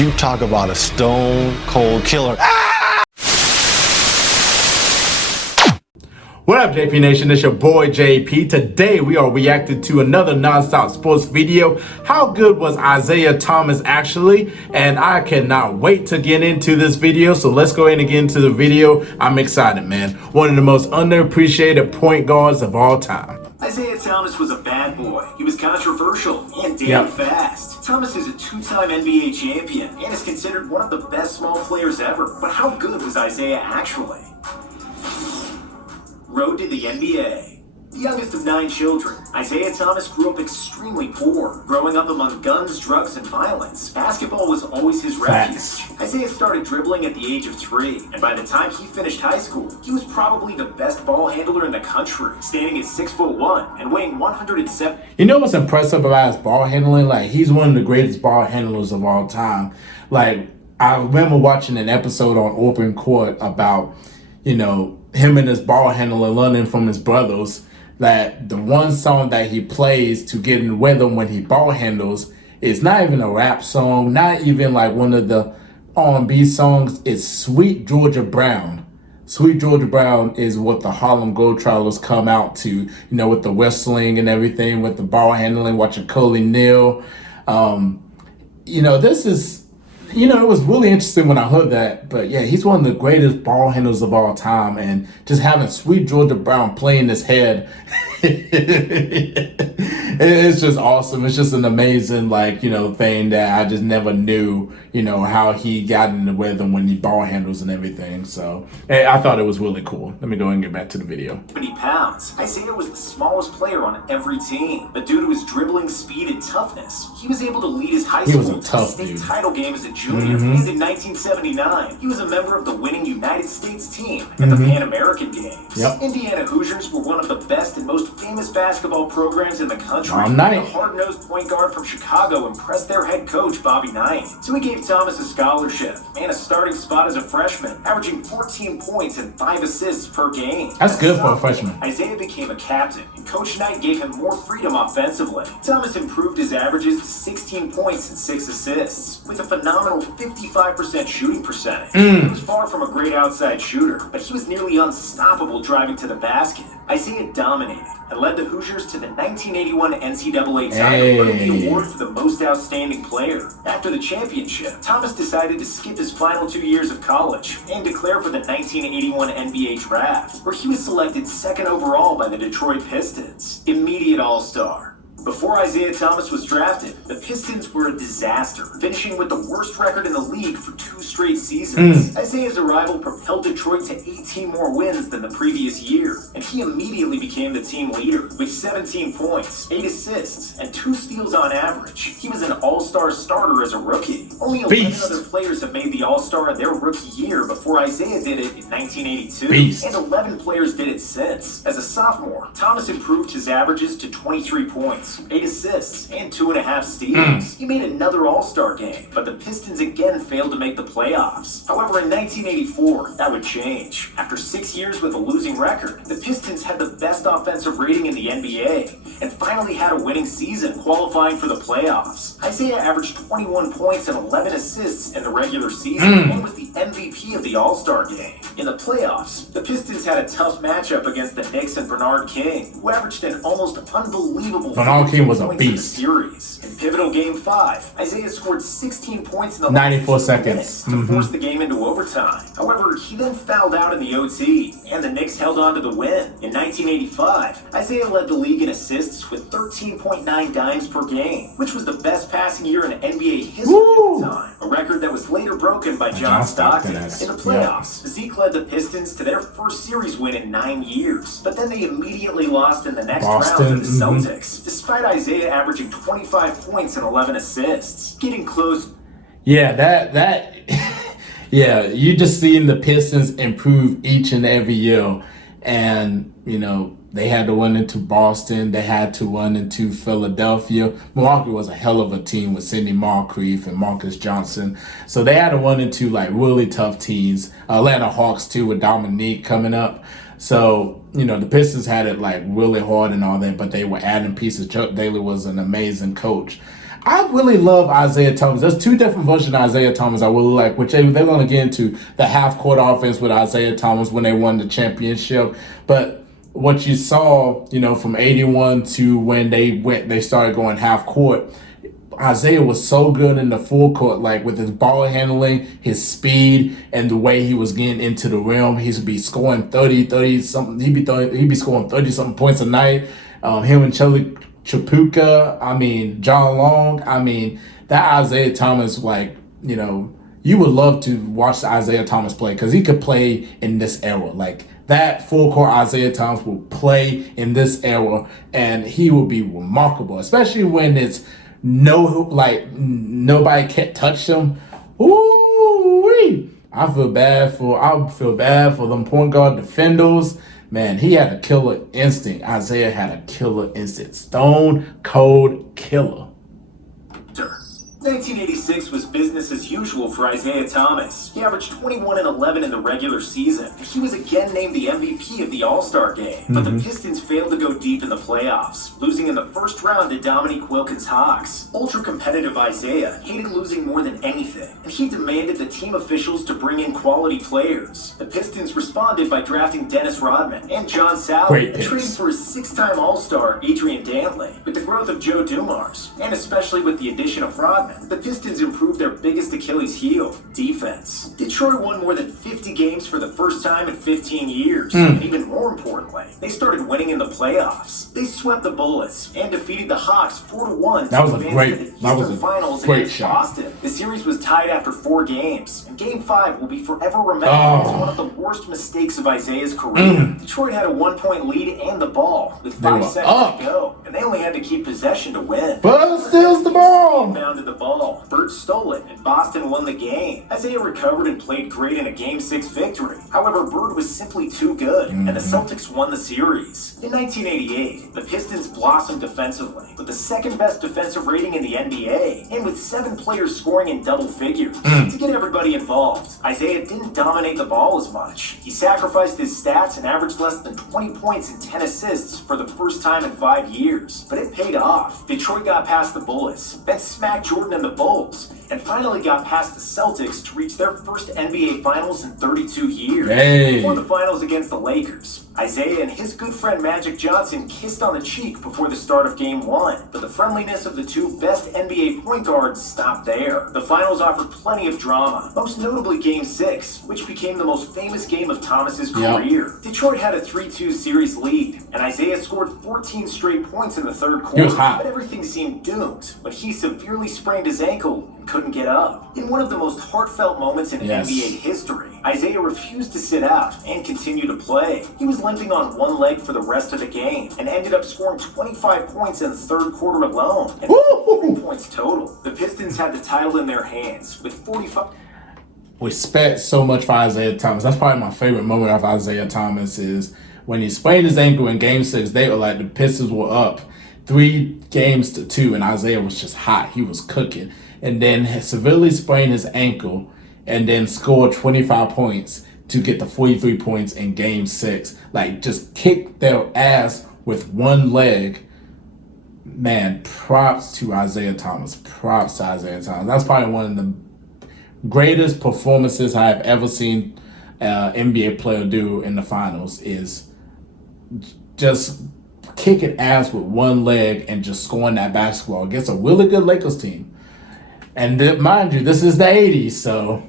You talk about a stone cold killer. What up, JP Nation? It's your boy JP. Today we are reacting to another non-stop sports video. How good was Isiah Thomas actually? And I cannot wait to get into this video. So let's go ahead and get into the video. I'm excited, man. One of the most underappreciated point guards of all time. Isiah Thomas was a bad boy. He was controversial and damn fast. Thomas is a two-time NBA champion and is considered one of the best small players ever. But how good was Isiah actually? Road to the NBA. The youngest of 9 children, Isiah Thomas grew up extremely poor. Growing up among guns, drugs, and violence, basketball was always his refuge. Isiah started dribbling at the age of 3, and by the time he finished high school, he was probably the best ball handler in the country, standing at 6'1" and weighing 107. You know what's impressive about his ball handling? Like, he's one of the greatest ball handlers of all time. Like, I remember watching an episode on Open Court about, you know, him and his ball handler learning from his brothers, that the one song that he plays to get in rhythm when he ball handles is not even a rap song, not even like one of the R&B songs. It's Sweet Georgia Brown. Sweet Georgia Brown is what the Harlem Globetrotters come out to, you know, with the whistling and everything, with the ball handling, watching Coley Neal. You know, this is, you know, it was really interesting when I heard that, but yeah, he's one of the greatest ball handlers of all time, and just having Sweet Georgia Brown playing his head, it's just awesome. It's just an amazing, like, you know, thing that I just never knew, you know, how he got in the rhythm when he ball handles and everything. So I thought it was really cool. Let me go and get back to the video. 70 pounds. Isiah was the smallest player on every team, but due to his dribbling speed and toughness, he was able to lead his high school to a state title game as a junior. And in 1979, he was a member of the winning United States team at the Pan American Games. Indiana Hoosiers were one of the best and most famous basketball programs in the country. The hard-nosed point guard from Chicago impressed their head coach, Bobby Knight. So he gave Thomas a scholarship and a starting spot as a freshman, averaging 14 points and 5 assists per game. That's good for a freshman. Isiah became a captain, and Coach Knight gave him more freedom offensively. Thomas improved his averages to 16 points and 6 assists, with a phenomenal 55% shooting percentage. He was far from a great outside shooter, but he was nearly unstoppable driving to the basket. Isiah dominated and led the Hoosiers to the 1981 NCAA title, earning the award for the most outstanding player. After the championship, Thomas decided to skip his final 2 years of college and declare for the 1981 NBA draft, where he was selected 2nd overall by the Detroit Pistons. Immediate All-Star. Before Isiah Thomas was drafted, the Pistons were a disaster, finishing with the worst record in the league for 2 straight seasons. Isiah's arrival propelled Detroit to 18 more wins than the previous year, and he immediately became the team leader with 17 points, 8 assists, and 2 steals on average. He was an all-star starter as a rookie. Only 11 other players have made the all-star in their rookie year before Isiah did it in 1982, and 11 players did it since. As a sophomore, Thomas improved his averages to 23 points, 8 assists, and 2.5 steals. He made another All-Star game, but the Pistons again failed to make the playoffs. However, in 1984, that would change. After 6 years with a losing record, the Pistons had the best offensive rating in the NBA, and finally had a winning season, qualifying for the playoffs. Isiah averaged 21 points and 11 assists in the regular season, and was the MVP of the All-Star game. In the playoffs, the Pistons had a tough matchup against the Knicks and Bernard King, who averaged an almost unbelievable King was a beast. In pivotal Game 5, Isiah scored 16 points in the 94 seconds to force the game into overtime. However, he then fouled out in the OT, and the Knicks held on to the win. In 1985, Isiah led the league in assists with 13.9 dimes per game, which was the best passing year in NBA history at the time, a record that was later broken by John Stockton. In the playoffs, Zeke led the Pistons to their first series win in 9 years, but then they immediately lost in the next round to the Celtics, despite Isiah averaging 25 points and 11 assists. Getting close. Yeah, yeah, you just seeing the Pistons improve each and every year. And, you know, they had to run into Boston. They had to run into Philadelphia. Milwaukee was a hell of a team with Sidney Moncrief and Marcus Johnson. So they had to run into, like, really tough teams. Atlanta Hawks, too, with Dominique coming up. So, you know, the Pistons had it, like, really hard and all that, but they were adding pieces. Chuck Daly was an amazing coach. I really love Isiah Thomas. There's two different versions of Isiah Thomas I really like, which they're going to get into the half-court offense with Isiah Thomas when they won the championship. But what you saw, from 81 to when they started going half-court, Isiah was so good in the full court, like with his ball handling, his speed, and the way he was getting into the rim. He'd be scoring 30 something. He'd be scoring 30 something points a night. Him and Chapuka, John Long. That Isiah Thomas, you would love to watch Isiah Thomas play because he could play in this era. Like that full court Isiah Thomas will play in this era, and he will be remarkable, especially when it's nobody can't touch him. Ooh, I feel bad for them point guard defenders. Man, he had a killer instinct. Isiah had a killer instinct. Stone cold killer. 1986 was business as usual for Isiah Thomas. He averaged 21 and 11 in the regular season. He was again named the MVP of the All-Star game, but the Pistons failed to go deep in the playoffs, losing in the first round to Dominique Wilkins' Hawks. Ultra-competitive Isiah hated losing more than anything, and he demanded the team officials to bring in quality players. The Pistons responded by drafting Dennis Rodman and John Sally, and trading for his six-time All-Star Adrian Dantley. With the growth of Joe Dumars, and especially with the addition of Rodman, the Pistons improved their biggest Achilles heel, defense. Detroit won more than 50 games for the first time in 15 years. And even more importantly, they started winning in the playoffs. They swept the Bullets and defeated the Hawks 4-1 to advance to the Eastern Finals against Boston. The series was tied after 4 games, and Game 5 will be forever remembered as one of the worst mistakes of Isiah's career. Detroit had a 1-point lead and the ball with 5 seconds to go, and they only had to keep possession to win. Bird steals the ball! Bounded the ball. Bird stole it, and Boston won the game. Isiah recovered and played great in a Game 6 victory. However, Bird was simply too good, and the Celtics won the series. In 1988, the Pistons blossomed defensively, with the second-best defensive rating in the NBA, and with 7 players scoring in double figures. To get everybody involved, Isiah didn't dominate the ball as much. He sacrificed his stats and averaged less than 20 points and 10 assists for the first time in 5 years. But it paid off. Detroit got past the Bullets, then smacked Jordan and the Bulls, and finally got past the Celtics to reach their first NBA Finals in 32 years. Before the Finals against the Lakers, Isiah and his good friend Magic Johnson kissed on the cheek before the start of Game 1, but the friendliness of the two best NBA point guards stopped there. The Finals offered plenty of drama, most notably Game 6, which became the most famous game of Thomas's career. Detroit had a 3-2 series lead, and Isiah scored 14 straight points in the third quarter, but everything seemed doomed when he severely sprained his ankle and couldn't get up. In one of the most heartfelt moments in NBA history, Isiah refused to sit out and continue to play. He was limping on one leg for the rest of the game and ended up scoring 25 points in the third quarter alone, and 3 points total. The Pistons had the title in their hands with 45. Respect so much for Isiah Thomas. That's probably my favorite moment of Isiah Thomas is when he sprained his ankle in Game 6. They were like, the Pistons were up 3-2, and Isiah was just hot. He was cooking. And then severely sprained his ankle and then scored 25 points to get the 43 points in Game 6. Like, just kicked their ass with one leg. Man, props to Isiah Thomas. Props to Isiah Thomas. That's probably one of the greatest performances I've ever seen an NBA player do in the finals, is just kicking ass with one leg and just scoring that basketball against a really good Lakers team. And mind you, this is the 80s, so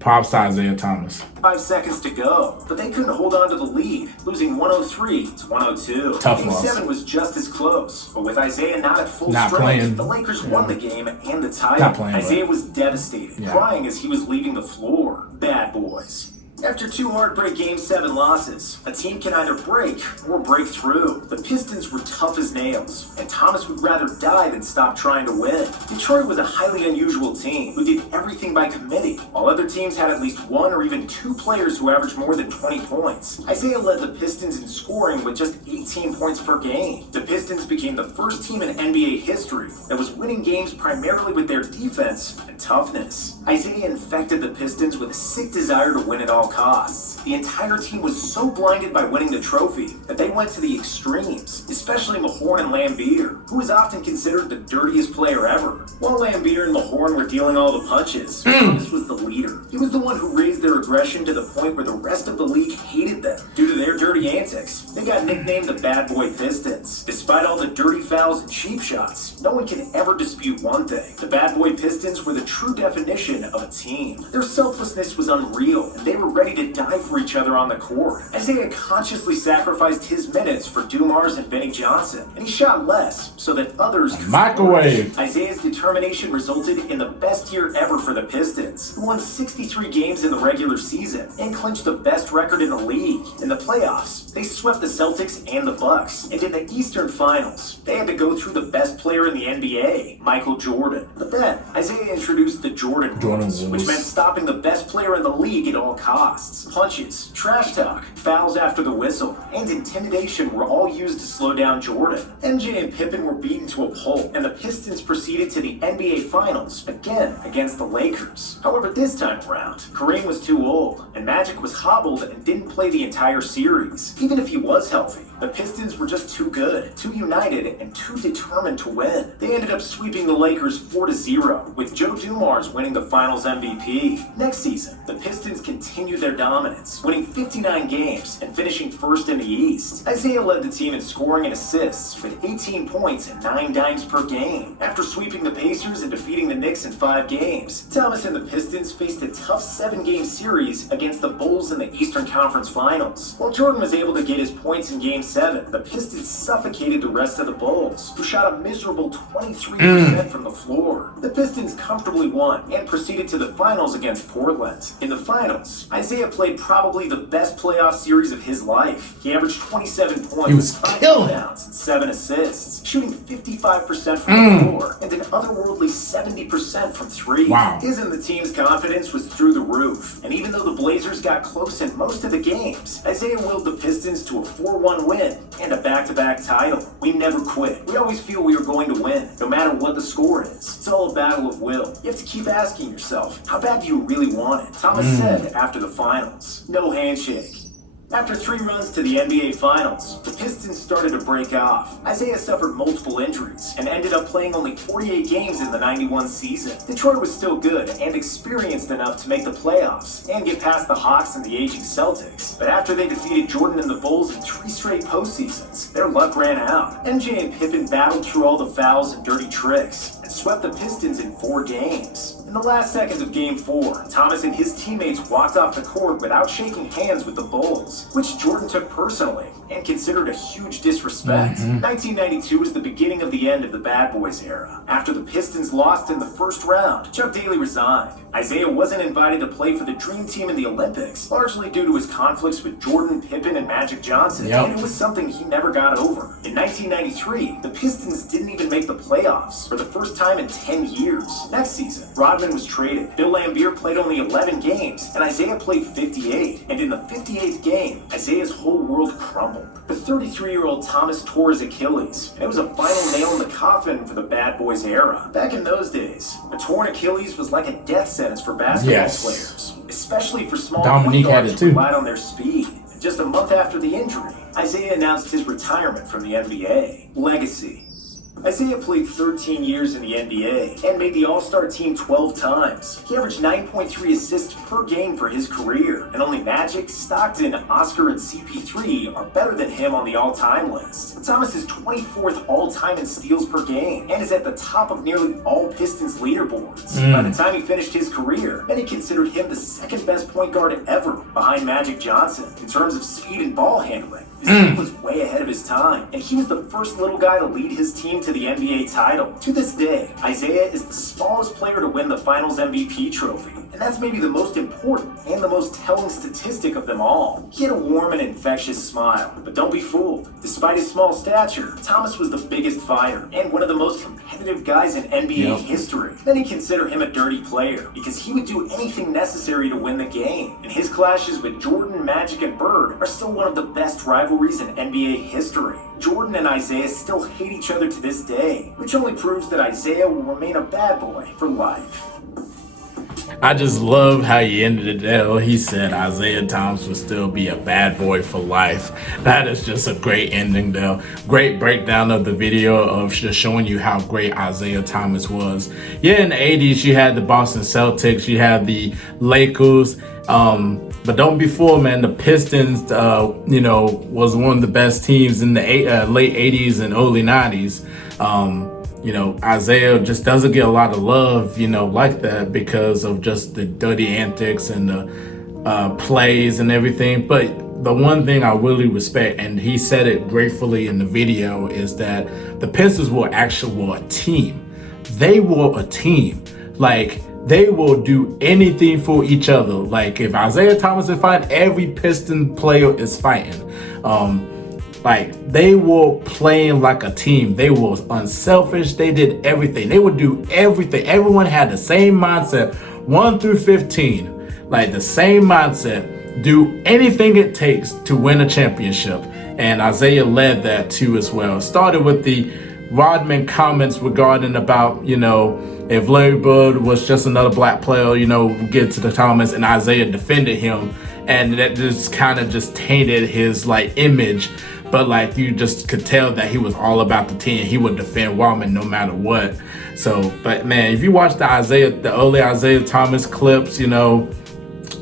props to Isiah Thomas. 5 seconds to go, but they couldn't hold on to the lead, losing 103-102. Tough Game loss. 7 was just as close, but with Isiah not at full strength, the Lakers won the game and the title. Isiah was devastated, crying as he was leaving the floor. Bad boys. After 2 heartbreak Game 7 losses, a team can either break or break through. The Pistons were tough as nails, and Thomas would rather die than stop trying to win. Detroit was a highly unusual team who did everything by committee, while other teams had at least 1 or even 2 players who averaged more than 20 points. Isiah led the Pistons in scoring with just 18 points per game. The Pistons became the first team in NBA history that was winning games primarily with their defense and toughness. Isiah infected the Pistons with a sick desire to win at all costs. The entire team was so blinded by winning the trophy that they went to the extremes, especially Mahorn and Lambier, who was often considered the dirtiest player ever. While Lambier and Mahorn were dealing all the punches, Thomas was the leader. He was the one who raised their aggression to the point where the rest of the league hated them due to their dirty antics. They got nicknamed the Bad Boy Pistons. Despite all the dirty fouls and cheap shots, no one can ever dispute one thing. The Bad Boy Pistons were the true definition of a team. Their selflessness was unreal, and they were ready to die for each other on the court. Isiah consciously sacrificed his minutes for Dumars and Benny Johnson, and he shot less so that others could microwave. Isiah's determination resulted in the best year ever for the Pistons, who won 63 games in the regular season and clinched the best record in the league. In the playoffs, they swept the Celtics and the Bucks, and in the Eastern Finals, they had to go through the best player in the NBA, Michael Jordan. But then, Isiah introduced the Jordan rules, which meant stopping the best player in the league at all costs. Punches, trash talk, fouls after the whistle, and intimidation were all used to slow down Jordan. MJ and Pippen were beaten to a pulp, and the Pistons proceeded to the NBA Finals, again against the Lakers. However, this time around, Kareem was too old, and Magic was hobbled and didn't play the entire series. Even if he was healthy, the Pistons were just too good, too united, and too determined to win. They ended up sweeping the Lakers 4-0, with Joe Dumars winning the Finals MVP. Next season, the Pistons continued their dominance, winning 59 games and finishing first in the East. Isiah led the team in scoring and assists with 18 points and 9 dimes per game. After sweeping the Pacers and defeating the Knicks in 5 games, Thomas and the Pistons faced a tough 7-game series against the Bulls in the Eastern Conference Finals. While Jordan was able to get his points in Game 7, the Pistons suffocated the rest of the Bulls, who shot a miserable 23% from the floor. The Pistons comfortably won and proceeded to the finals against Portland. In the finals, Isiah played probably the best playoff series of his life. He averaged 27 points, 5 rebounds, and 7 assists, shooting 55% from the floor and an otherworldly 70% from 3. Wow. His and the team's confidence was through the roof, and even though the Blazers got close in most of the games, Isiah willed the Pistons to a 4-1 win and a back-to-back title. We never quit. We always feel we are going to win, no matter what the score is. It's all a battle of will. You have to keep asking yourself, how bad do you really want it? Thomas said after the finals. No handshake. After 3 runs to the NBA Finals, the Pistons started to break off. Isiah suffered multiple injuries and ended up playing only 48 games in the 91 season. Detroit was still good and experienced enough to make the playoffs and get past the Hawks and the aging Celtics. But after they defeated Jordan and the Bulls in 3 straight postseasons, their luck ran out. MJ and Pippen battled through all the fouls and dirty tricks and swept the Pistons in 4 games. In the last seconds of Game 4, Thomas and his teammates walked off the court without shaking hands with the Bulls, which Jordan took personally and considered a huge disrespect. 1992 was the beginning of the end of the Bad Boys era. After the Pistons lost in the first round, Chuck Daly resigned. Isiah wasn't invited to play for the Dream Team in the Olympics, largely due to his conflicts with Jordan, Pippen, and Magic Johnson, and it was something he never got over. In 1993, the Pistons didn't even make the playoffs for the first time in 10 years. Next season, Rodman was traded. Bill Lambier played only 11 games, and Isiah played 58. And in the 58th game, Isiah's whole world crumbled. The 33-year-old Thomas tore his Achilles, and it was a final nail in the coffin for the Bad Boys era. Back in those days, a torn Achilles was like a death sentence for basketball players, especially for small point guards who relied on their speed. And just a month after the injury, Isiah announced his retirement from the NBA. Legacy. Isiah played 13 years in the NBA and made the All-Star team 12 times. He averaged 9.3 assists per game for his career, and only Magic, Stockton, Oscar, and CP3 are better than him on the all-time list. Thomas is 24th all-time in steals per game and is at the top of nearly all Pistons leaderboards. By the time he finished his career, many considered him the second best point guard ever behind Magic Johnson in terms of speed and ball handling. His team was way ahead of his time, and he was the first little guy to lead his team to the NBA title. To this day, Isiah is the smallest player to win the Finals MVP trophy, and that's maybe the most important and the most telling statistic of them all. He had a warm and infectious smile, but don't be fooled. Despite his small stature, Thomas was the biggest fighter and one of the most competitive guys in NBA history. Many consider him a dirty player because he would do anything necessary to win the game, and his clashes with Jordan, Magic, and Bird are still one of the best rivalries in NBA history. Jordan and Isiah still hate each other to this day, which only proves that Isiah will remain a bad boy for life. I just love how he ended it there. He said Isiah Thomas will still be a bad boy for life. That is just a great ending there. Great breakdown of the video of just showing you how great Isiah Thomas was. Yeah, in the 80s, you had the Boston Celtics, you had the Lakers. But don't be fooled, man. The Pistons, was one of the best teams in the late 80s and early 90s. Isiah just doesn't get a lot of love, like that because of just the dirty antics and the plays and everything. But the one thing I really respect, and he said it gratefully in the video, is that the Pistons were a team. They were a team. Like, they will do anything for each other. Like, if Isiah Thomas is fighting, every Piston player is fighting. They were playing like a team. They were unselfish. They did everything. They would do everything. Everyone had the same mindset, 1 through 15. Like, the same mindset. Do anything it takes to win a championship. And Isiah led that too as well. Started with the Rodman comments regarding about, if Larry Bird was just another black player, get to the Thomas, and Isiah defended him. And that just kind of just tainted his image. But you just could tell that he was all about the team. He would defend Rodman no matter what. So, but man, if you watch the early Isiah Thomas clips,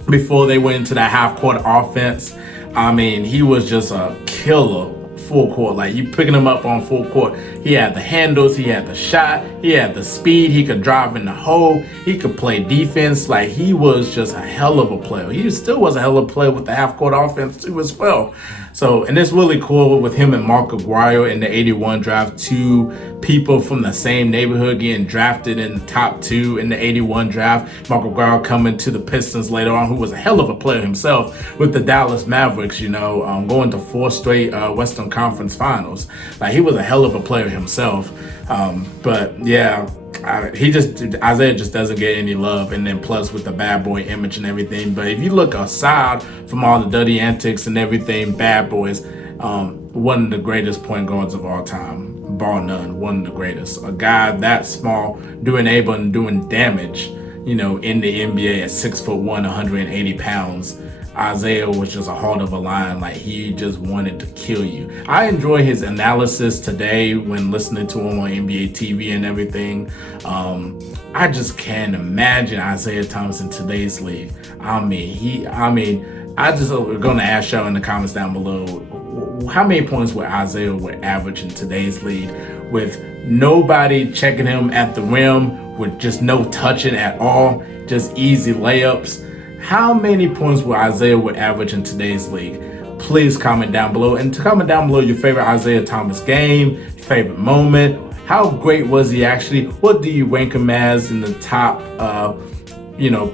before they went into that half-court offense, I mean, he was just a killer full court. Like, you picking him up on full court. He had the handles, he had the shot, he had the speed, he could drive in the hole, he could play defense. Like, he was just a hell of a player. He still was a hell of a player with the half-court offense too as well. So, and it's really cool with him and Mark Aguirre in the 81 draft, 2 people from the same neighborhood getting drafted in the top 2 in the 81 draft. Mark Aguirre coming to the Pistons later on, who was a hell of a player himself with the Dallas Mavericks, going to 4 straight Western Conference Finals. Like, he was a hell of a player himself. But yeah, Isiah just doesn't get any love, and then plus with the bad boy image and everything. But if you look aside from all the dirty antics and everything, bad boys, one of the greatest point guards of all time, bar none, one of the greatest. A guy that small, doing damage, in the NBA at 6'1", 180 pounds. Isiah was just a heart of a lion. Like, he just wanted to kill you. I enjoy his analysis today when listening to him on NBA TV and everything. I just can't imagine Isiah Thomas in today's league. We're gonna ask y'all in the comments down below, how many points would Isiah average in today's league with nobody checking him at the rim, with just no touching at all, just easy layups? How many points would Isiah average in today's league? Please comment down below, and to comment down below your favorite Isiah Thomas game, your favorite moment. How great was he actually? What do you rank him as in the top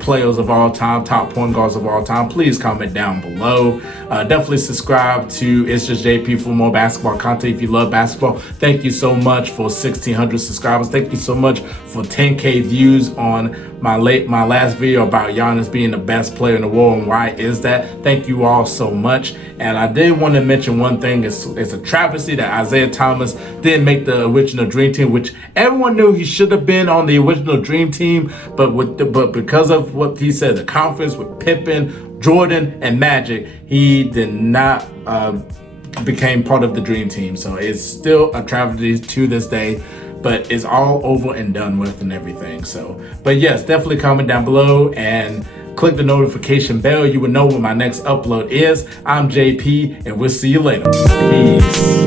players of all time, top point guards of all time? Please comment down below. Definitely subscribe to ItzJustJP for more basketball content if you love basketball. Thank you so much for 1,600 subscribers. Thank you so much for 10K views on my last video about Giannis being the best player in the world and why is that. Thank you all so much. And I did want to mention one thing. It's a travesty that Isiah Thomas didn't make the original Dream Team, which everyone knew he should have been on the original Dream Team, but because of what he said, the conference with Pippen, Jordan, and Magic, he did not became part of the Dream Team. So it's still a tragedy to this day, but it's all over and done with and everything. So, but yes, definitely comment down below and click the notification bell. You will know when my next upload is. I'm JP, and we'll see you later. Peace.